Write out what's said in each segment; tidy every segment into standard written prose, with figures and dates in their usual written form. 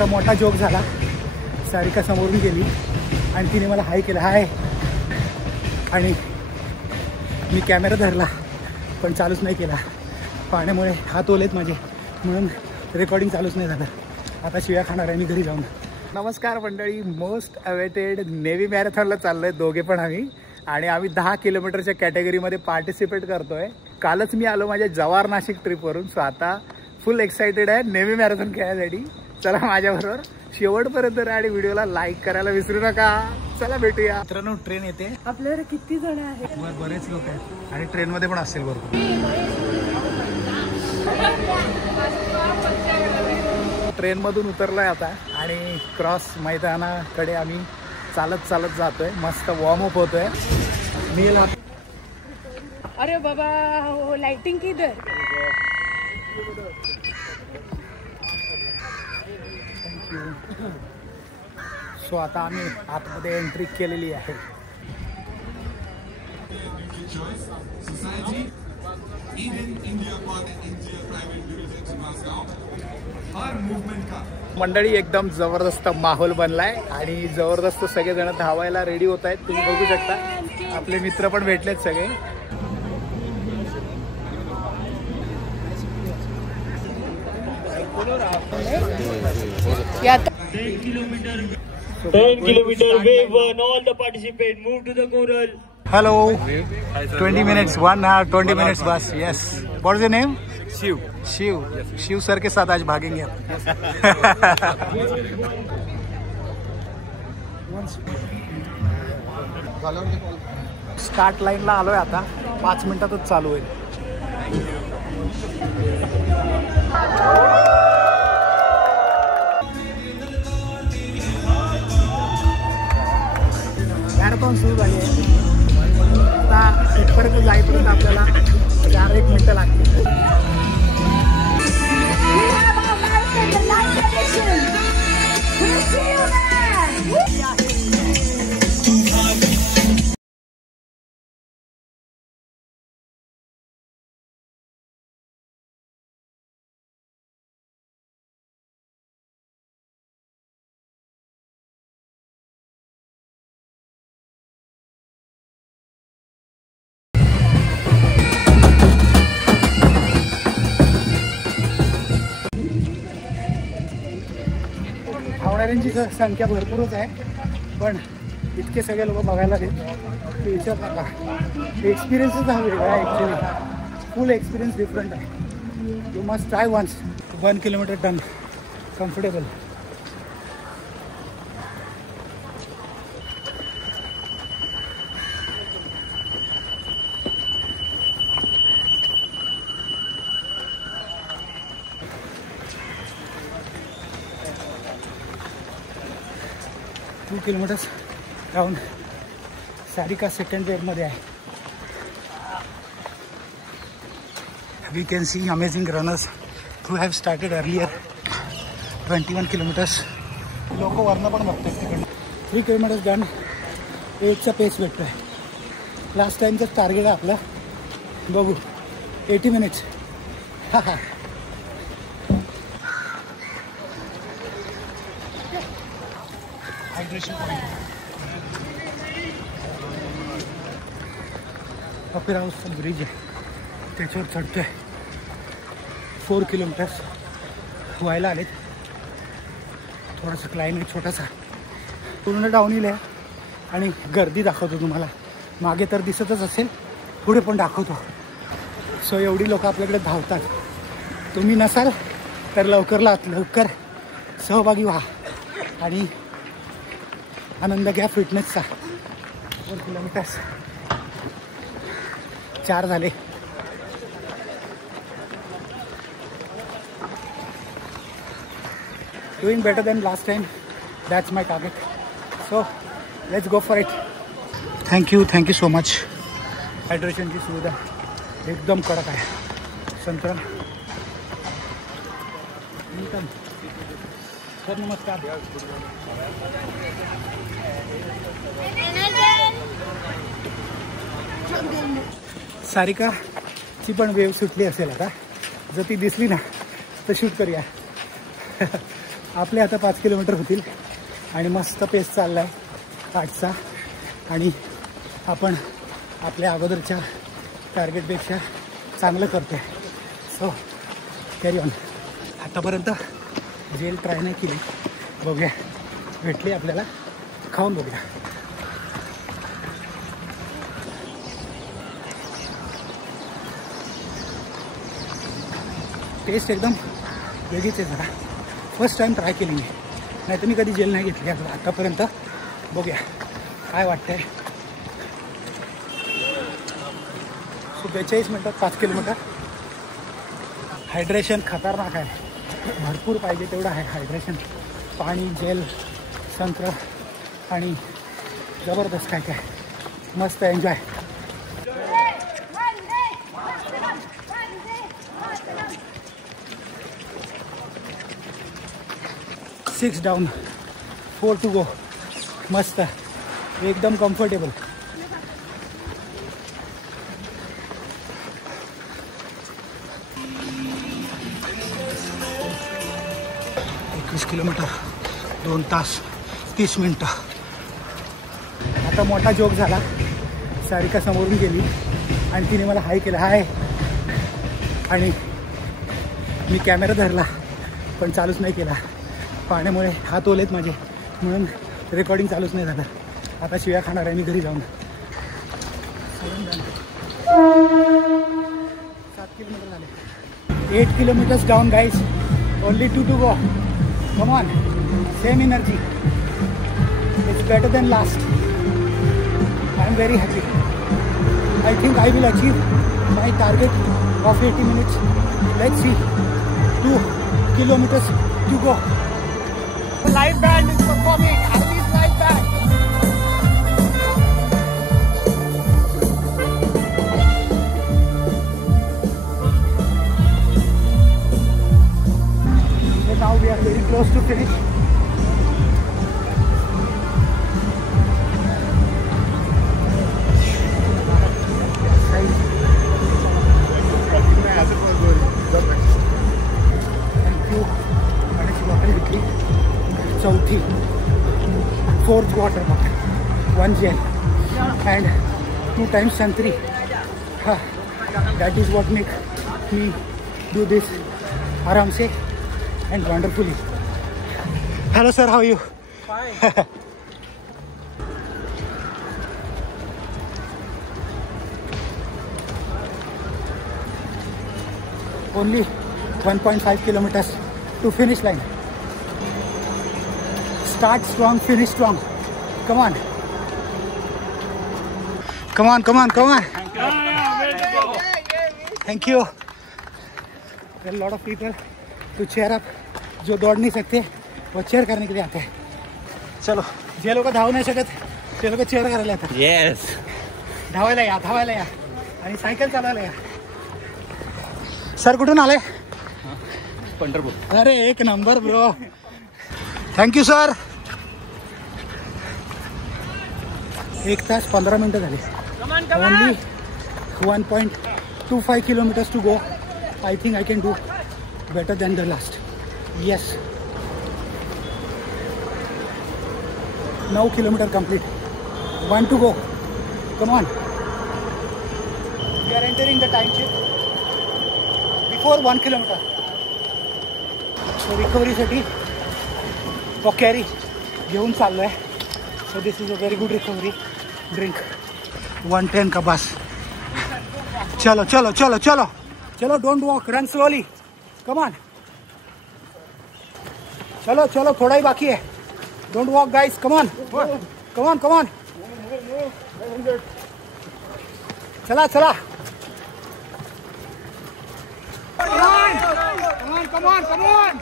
आता मोठा जोक झाला. सारिका समोरून गेली आणि तिने मला हाय केलं, हाय. आणि मी कॅमेरा धरला पण चालूच नाही केला. पाण्यामुळे हात ओलेत माझे, म्हणून रेकॉर्डिंग चालूच नाही झालं. आता शिव्या खाणार आहे मी घरी जाऊन. नमस्कार मंडळी, मोस्ट अवेटेड नेव्ही मॅरेथॉनला चाललो आहे दोघे पण आम्ही. आणि आम्ही 10 किलोमीटरच्या कॅटेगरीमध्ये पार्टिसिपेट करतो आहे. कालच मी आलो माझ्या जवार नाशिक ट्रिपवरून. सो आता फुल एक्सायटेड आहे नेव्ही मॅरेथॉन खेळायसाठी. चला माझ्याबरोबर शेवटपर्यंत राहा आणि व्हिडिओला लाईक करायला विसरू नका. चला भेटूया. मित्रांनो, ट्रेन येते. आपल्याकडे किती जण आहेत? बरेच लोक आहेत आणि ट्रेनमध्ये पण असेल बरोबर. ट्रेनमधून उतरलाय आता आणि क्रॉस मैदानाकडे आम्ही चालत चालत जातोय. मस्त वॉर्म अप होतोय. अरे बाबा, वो लाइटिंग किधर? थँक्यू. सो आता आम्ही आतमध्ये एंट्री केलेली आहे. मंडळी, एकदम जबरदस्त माहोल बनलाय आणि जबरदस्त सगळेजण धावायला रेडी होत आहेत. तुम्ही बघू शकता आपले मित्र पण भेटलेत सगळे. So 10 kilometer wave one, all the participants move to the corral. Hello. 20 minutes, 1 hour, 20 minutes bus. Yes. What is your name? Shiv. Shiv. Shiv sir के साथ आज भागेंगे. स्टार्ट लाईनला आलोय आता. 5 मिनिटातच चालू होईल. मॅरेथॉन सुरू झाली आहे. आता इथपर्यंत जाईपर्यंत आपल्याला 4-1 मिनिटं लागतील. धावणाऱ्यांची संख्या भरपूरच आहे, पण इतके सगळे लोक बघायला देत ते विचार नका. एक्सपिरियन्सच हा वेगळा आहे. ॲक्च्युली फुल एक्सपिरियन्स डिफरंट आहे. You must try once. 1 kilometer done comfortable. Two kilometers round. Sarika second वेवमध्ये आहे. We can see amazing runners who have started earlier. 21 kilometers. लोक वरनं पण बघतात तिकडनं. 3 किलोमीटर्स डन. 8चा पेस भेटतो आहे. लास्ट टाईमचं टार्गेट आहे आपलं. बघू 80 मिनिट्स. हा हा. Hydration point. कपिल हाऊसचा ब्रिज आहे, त्याच्यावर चढतोय. 4 किलोमीटर्स व्हायला आलेत. थोडासा क्लायमेट छोटासा पूर्ण डाऊनहिल आहे आणि गर्दी दाखवतो तुम्हाला. मागे तर दिसतच असेल, पुढे पण दाखवतो. सो एवढी लोक आपल्याकडे धावतात. तुम्ही नसाल तर लवकर सहभागी व्हा आणि आनंद घ्या फिटनेसचा. 4 किलोमीटर्स 4 झाले. Doing better than last time. That's my target. So let's go for it. Thank you so much. हायड्रेशनची सुविधा एकदम कडक आहे. संतरण. सर नमस्कार. सारिकाची पण वेव सुटली असेल आता. जर ती दिसली ना तर शूट करूया. आपले आता 5 किलोमीटर होतील आणि मस्त पेस चालला आहे 8चा आणि आपण आपल्या अगोदरच्या टार्गेटपेक्षा चांगलं करतो आहे. So carry on. आतापर्यंत जेल ट्राय नाही केली, बघूया भेटली आपल्याला, खाऊन बघूया. टेस्ट एकदम वेगळीच आहे जरा. फर्स्ट टाईम ट्राय केली मी, नाही तर मी कधी जेल नाही घेतली आतापर्यंत. बघूया काय वाटतंय. 42 मिनटात 5 किलोमीटर. हायड्रेशन खतरनाक आहे, भरपूर पाहिजे तेवढं आहे हायड्रेशन. पाणी, जेल, संत्र आणि जबरदस्त काय काय मस्त enjoy. Six down 4 to go. मस्त एकदम कम्फर्टेबल. किलोमीटर 2 तास 30 मिनटं. आता मोठा जोक झाला. सारिका समोरून गेली आणि तिने मला हाय केलं, हाय. आणि मी कॅमेरा धरला पण चालूच नाही केला. पाण्यामुळे हात ओलेत माझे, म्हणून रेकॉर्डिंग चालूच नाही झालं. आता शिव्या खाणार आहे मी घरी जाऊन. 7 किलोमीटर झाले. 8 kilometres down guys. Only 2 to go. Come on, same energy. It's better than last. I'm very happy. I think I will achieve my target of 80 minutes. Let's see. 2 kilometers to go. The live band is performing. Arvi's live band. Now we are very close to finish. Thank you. आणि bottle घेतली. 4th, 4th water bottle, 1 gel and 2 times santri. That is what make me do this आराम से and wonderfully. Hello sir, how are you? Fine. Only 1.5 kilometers to finish line. Start strong, finish strong. Come on. Come on, come on, come on. Thank you. There are a lot of people to cheer up. जो दौड़ नहीं सकते वो chair करने के लिए आते हैं. चलो, जे लोक धावू नाही शकत ते लोक चेअर करायला येतात. येस, धावायला या आणि सायकल चालवायला या. सर कुठून आले? पंढरपूर. अरे एक नंबर ब्रो. Thank you sir. 1 तास 15 मिनटं झाले. Only 1.25 kilometers to go. I think I can do better than the last. Yes. 9 kilometer complete. 1 to go. Come on. We are entering the time shift before 1 kilometer. So recovery साठी Pocari घेऊन चाललो आहे. So this is a very good recovery drink. 110 का बस. चलो चलो चलो चलो चलो. Don't walk, run slowly. Come on. चलो चलो, थोड़ा ही बाकी है. Don't walk guys. Come on come on come on. चला चला. Come on come on come on.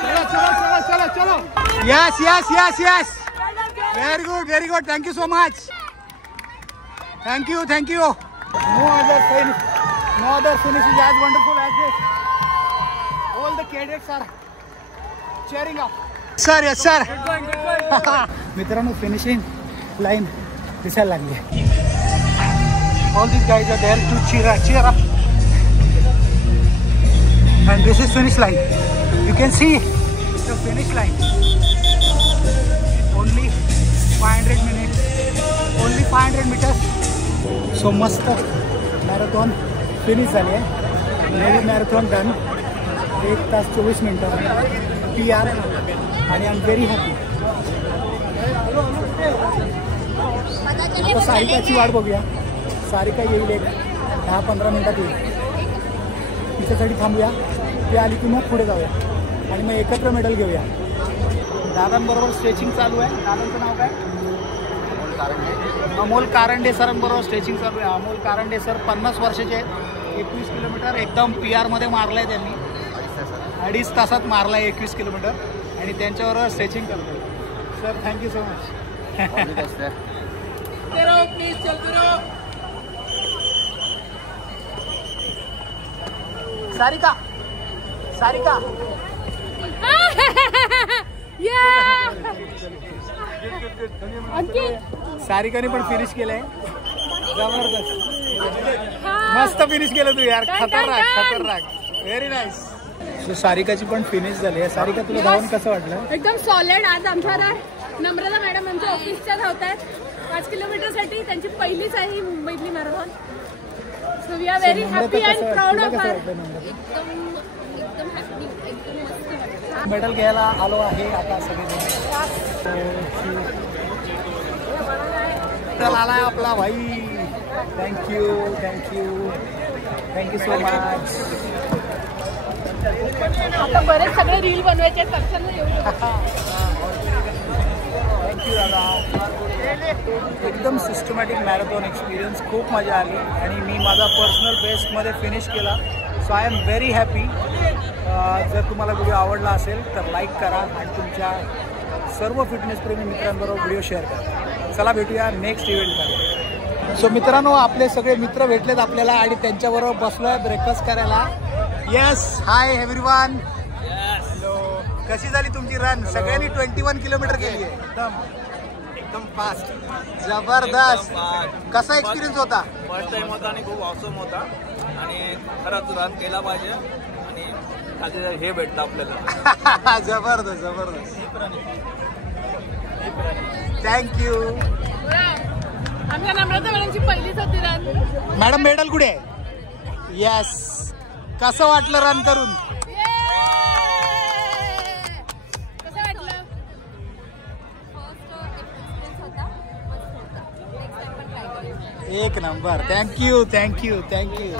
चलो चलो चलो चलो चलो. Yes yes yes yes. Very good very good. Thank you so much. Thank you thank you. No other finish is as wonderful as this. All the cadets are cheering up. Sir, yes sir. Good going. मित्रांनो, finishing line दिसायला लागली आहे. All these guys are there to cheer up. and this is finish line. You can see the finish line. Only 500 minutes, only 500 meters. So मस्त marathon finish झाली आहे. Navy marathon done. 1 तास 24 मिनटं PR आणि I am very happy. आता सारिकाची वाट बघूया. सारिका येईल एक 10-15 मिनटात येईल. तिच्यासाठी थांबूया. ती आली की मग पुढे जाऊया आणि मग एकत्र मेडल घेऊया. दादांबरोबर स्ट्रेचिंग चालू आहे. दादांचं नाव काय? अमोल कारंडे सरांबरोबर स्ट्रेचिंग चालू आहे. अमोल कारंडे सर 50 वर्षाचे आहेत. 21 किलोमीटर एकदम PR मध्ये मारलं आहे त्यांनी. 2.5 तासात मारला आहे 21 किलोमीटर आणि त्यांच्याबरोबर स्ट्रेचिंग करतो. Sir thank you so much. Sarika Sarika सारिकाने पण फिनिश केलंय. जबरदस्त मस्त फिनिश केलं तू यार. खतरनाक खतरनाक. Very nice. सो सारिकाची पण फिनिश झाली आहे. सारिका तुला धावून कसं वाटलं? एकदम सॉलिड. आज आमच्या नम्रता मॅडम आमच्या ऑफिसच्या धावत आहेत 5 किलोमीटरसाठी. त्यांची पहिलीच आहे ही मुंबईतली marathon. So we are very happy and proud of her. Medal घ्यायला आलो आहे आता सगळे. मेडल आलाय आपला भाई. Thank you thank you thank you so much. आता बरेच सगळे रील बनवायचे लक्षात येऊ. थँक्यू दादा. एकदम सिस्टमॅटिक मॅरेथॉन एक्सपिरियन्स. खूप मजा आली आणि मी माझा पर्सनल बेस्टमध्ये फिनिश केला. So I am very happy. जर तुम्हाला व्हिडिओ आवडला असेल तर लाईक करा आणि तुमच्या सर्व फिटनेसप्रेमी मित्रांबरोबर व्हिडिओ शेअर करा. चला भेटूया नेक्स्ट इव्हेंटमध्ये. सो मित्रांनो आपले सगळे मित्र भेटलेत आपल्याला आणि त्यांच्याबरोबर बसलोय ब्रेकफास्ट करायला. Yes hi everyone. हॅलो. कशी झाली तुमची रन? सगळ्यांनी 21 किलोमीटर केली आहे. एकदम फास्ट. जबरदस्त. कसा एक्सपिरियन्स होता? फर्स्ट टाइम होता आणि खूप ऑसम होता आणि खरंच रन केला पाहिजे आणि हे भेटतं आपल्याला. जबरदस्त जबरदस्त. थँक्यू. आमच्या नम्रता मॅडमची पहिलीच होती रन. मॅडम मेडल कुठे आहे? येस. कसं वाटलं रन करून? कसं वाटलं? एक नंबर. Thank you thank you thank you.